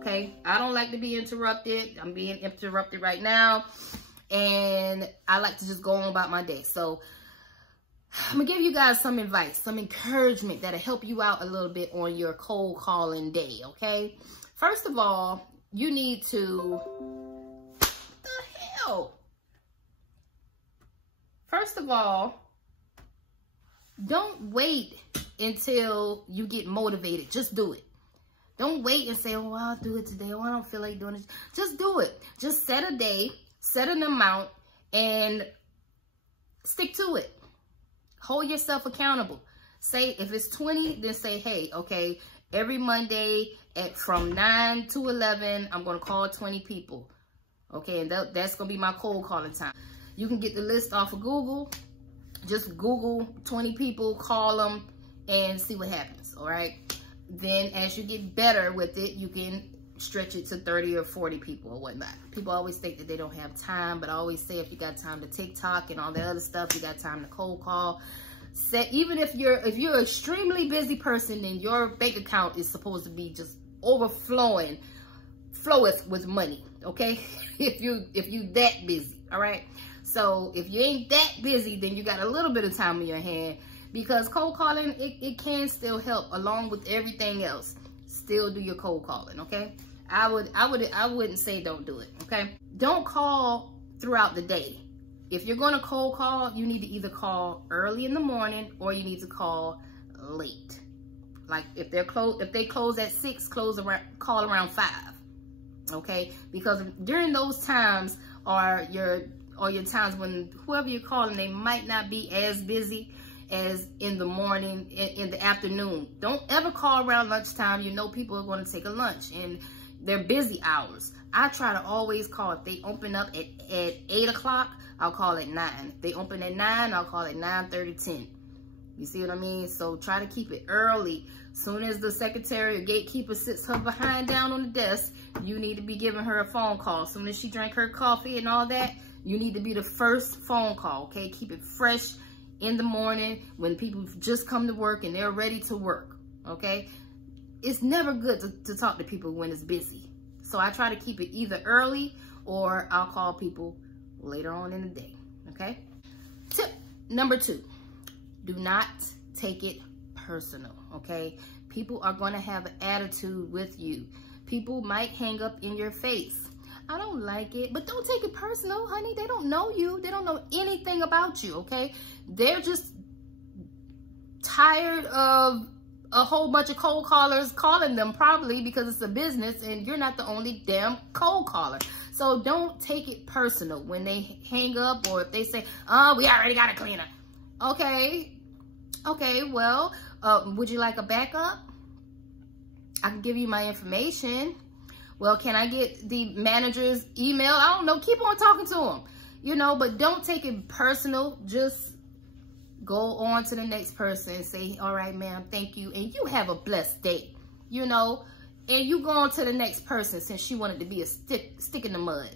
okay? I don't like to be interrupted. I'm being interrupted right now, and I like to just go on about my day. So I'm gonna give you guys some advice, some encouragement that'll help you out a little bit on your cold calling day, okay? First of all, you need to, what the hell? First of all, don't wait until you get motivated. Just do it. Don't wait and say, oh, I'll do it today. Oh, I don't feel like doing it. Just do it. Just set a day, set an amount, and stick to it. Hold yourself accountable. Say, if it's 20, then say, hey, okay, every Monday from 9 to 11, I'm going to call 20 people. Okay, and that's going to be my cold calling time. You can get the list off of Google. Just Google 20 people, call them, and see what happens, all right? Then as you get better with it, you can stretch it to 30 or 40 people or whatnot. People always think that they don't have time, but I always say if you got time to TikTok and all that other stuff, you got time to cold call. Even if you're an extremely busy person, then your bank account is supposed to be just floweth with money, okay? if you that busy, all right? So if you ain't that busy, then you got a little bit of time in your hand, because cold calling, it can still help along with everything else. Still do your cold calling, okay? I wouldn't say don't do it, okay? Don't call throughout the day. If you're going to cold call, you need to either call early in the morning or you need to call late. Like if they close at 6, call around 5, okay? Because during those times are your times when whoever you're calling, they might not be as busy as in the morning, in the afternoon. Don't ever call around lunchtime. You know people are going to take a lunch and they're busy hours. I try to always call. If they open up at 8 o'clock, I'll call at 9. If they open at 9, I'll call at 9:30, 10. You see what I mean? So try to keep it early. Soon as the secretary or gatekeeper sits her behind down on the desk, you need to be giving her a phone call. Soon as she drank her coffee and all that, you need to be the first phone call, okay? Keep it fresh in the morning when people just come to work and they're ready to work, okay? It's never good to talk to people when it's busy. So I try to keep it either early or I'll call people later on in the day, okay? Tip number 2, do not take it personal, okay? People are going to have an attitude with you. People might hang up in your face. I don't like it, but don't take it personal, honey. They don't know you. They don't know anything about you, okay? They're just tired of a whole bunch of cold callers calling them, probably because it's a business and you're not the only damn cold caller. So don't take it personal when they hang up or if they say, oh, we already got a cleaner. Okay, well, would you like a backup? I can give you my information. Well, can I get the manager's email? I don't know. Keep on talking to them, you know, but don't take it personal. Just go on to the next person and say, all right, ma'am, thank you. And you have a blessed day, you know, and you go on to the next person since she wanted to be a stick in the mud.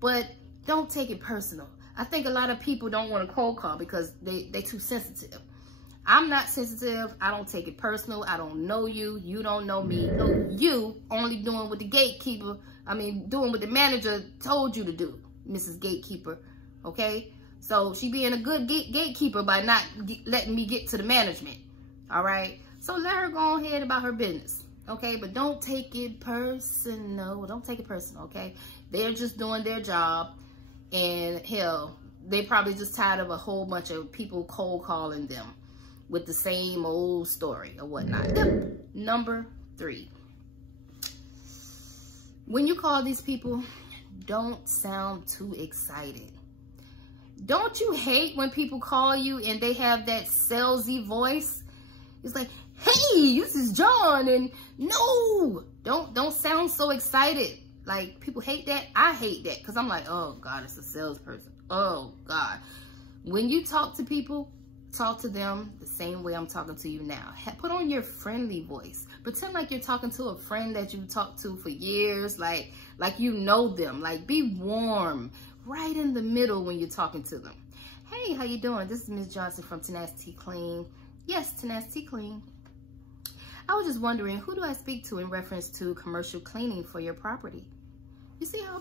But don't take it personal. I think a lot of people don't want to cold call because they too sensitive. I'm not sensitive. I don't take it personal. I don't know you. You don't know me. No, you only doing what the doing what the manager told you to do, Mrs. Gatekeeper. Okay? So she being a good gatekeeper by not letting me get to the management. All right? So let her go ahead about her business. Okay? But don't take it personal. Don't take it personal, okay? They're just doing their job. And hell, they probably just tired of a whole bunch of people cold calling them with the same old story or whatnot. Number 3. When you call these people, don't sound too excited. Don't you hate when people call you and they have that salesy voice? It's like, hey, this is John, and no, don't sound so excited. Like, people hate that. I hate that because I'm like, oh God, it's a salesperson. Oh God. When you talk to people, talk to them the same way I'm talking to you now. Put on your friendly voice. Pretend like you're talking to a friend that you've talked to for years, like you know them. Like, be warm, right in the middle when you're talking to them. Hey, how you doing? This is Ms. Johnson from Tenacity Clean. Yes, Tenacity Clean. I was just wondering, who do I speak to in reference to commercial cleaning for your property? You see how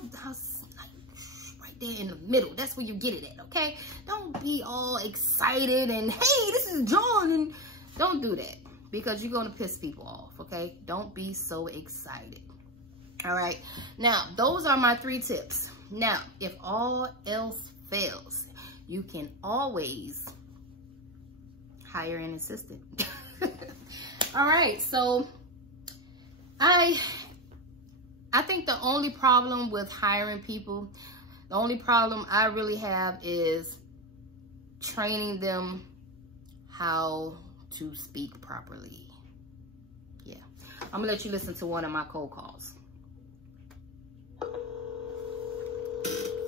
right there in the middle, that's where you get it at, okay? Don't be all excited and, hey, this is John, and don't do that, because you're going to piss people off, okay? Don't be so excited. All right, now those are my 3 tips. Now, if all else fails, you can always hire an assistant. All right, so I think the only problem with hiring people, the only problem I really have is training them how to speak properly. Yeah, I'm gonna let you listen to one of my cold calls.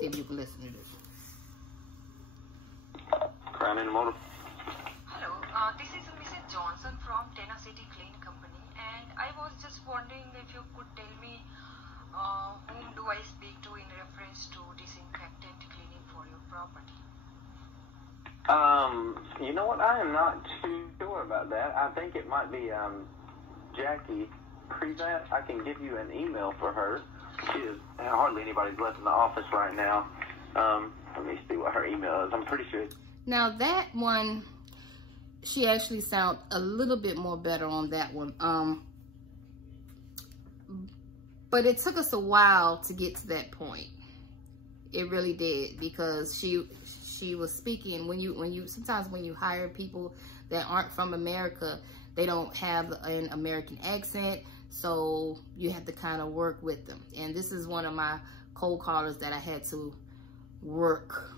See if you can listen to this. Crown in the motor. Hello, this is Mrs. Johnson from Tenacityacademy company, and I was just wondering if you could tell me whom do I speak to in reference to disinfectant cleaning for your property? You know what? I am not too sure about that. I think it might be Jackie Prevent. I can give you an email for her. She is, hardly anybody's left in the office right now. Let me see what her email is. I'm pretty sure. Now that one, she actually sounds a little bit more better on that one. But it took us a while to get to that point. It really did, because she was speaking, sometimes when you hire people that aren't from America, they don't have an American accent, so you have to kind of work with them. And this is one of my cold callers that I had to work.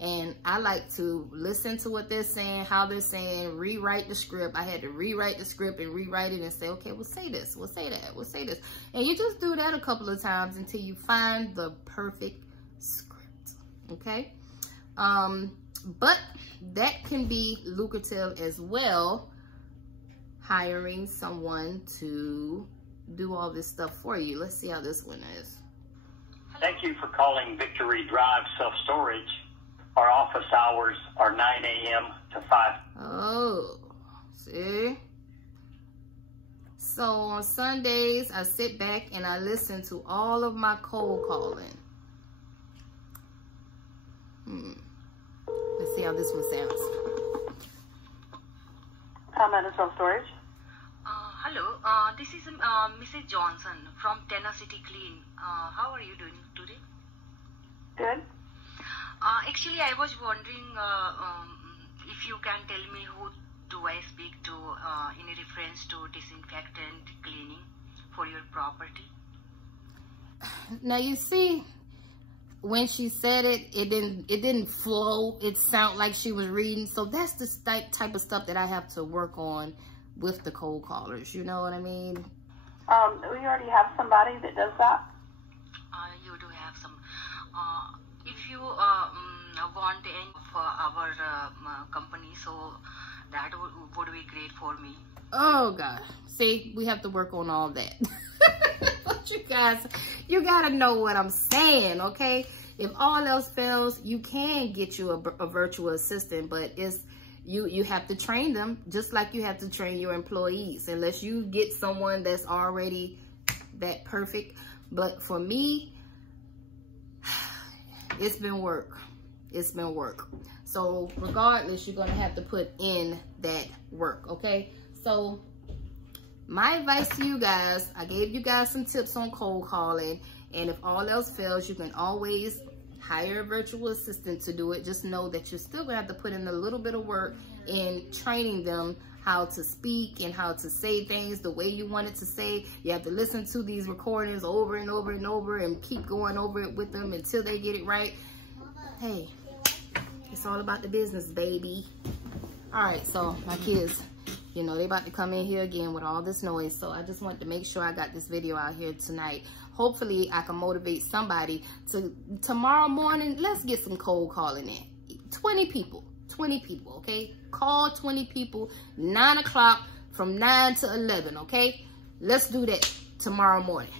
And I like to listen to what they're saying, how they're saying, rewrite the script. I had to rewrite the script and rewrite it and say, okay, we'll say this, we'll say that, we'll say this. And you just do that a couple of times until you find the perfect script, okay? But that can be lucrative as well, hiring someone to do all this stuff for you. Let's see how this one is. Thank you for calling Victory Drive Self-Storage. Our office hours are 9 a.m. to 5. Oh, see? So on Sundays, I sit back and I listen to all of my cold calling. Let's see how this one sounds. Comment self-storage. Hello, this is Mrs. Johnson from Tenacityacademy. How are you doing today? Good. Actually, I was wondering if you can tell me who do I speak to in reference to disinfectant cleaning for your property. Now you see, when she said it, it didn't flow. It sounded like she was reading. So that's the type of stuff that I have to work on with the cold callers. You know what I mean? We already have somebody that does that. You do have some. If you want any for our company, so that would be great for me. Oh God, see, we have to work on all that. But you gotta know what I'm saying, okay? If all else fails, you can get you a virtual assistant, but you have to train them just like you have to train your employees, unless you get someone that's already that perfect. But for me, it's been work. It's been work. So regardless, you're gonna have to put in that work, okay? So my advice to you guys, I gave you guys some tips on cold calling, and if all else fails, you can always hire a virtual assistant to do it. Just know that you're still gonna have to put in a little bit of work in training them how to speak and how to say things the way you want it to say. You have to listen to these recordings over and over and over and keep going over it with them until they get it right. Hey, it's all about the business, baby. All right, so my kids, you know, they about to come in here again with all this noise. So I just wanted to make sure I got this video out here tonight. Hopefully I can motivate somebody to tomorrow morning. Let's get some cold calling in. 20 people, okay? Call 20 people, 9 o'clock from 9 to 11, okay? Let's do that tomorrow morning.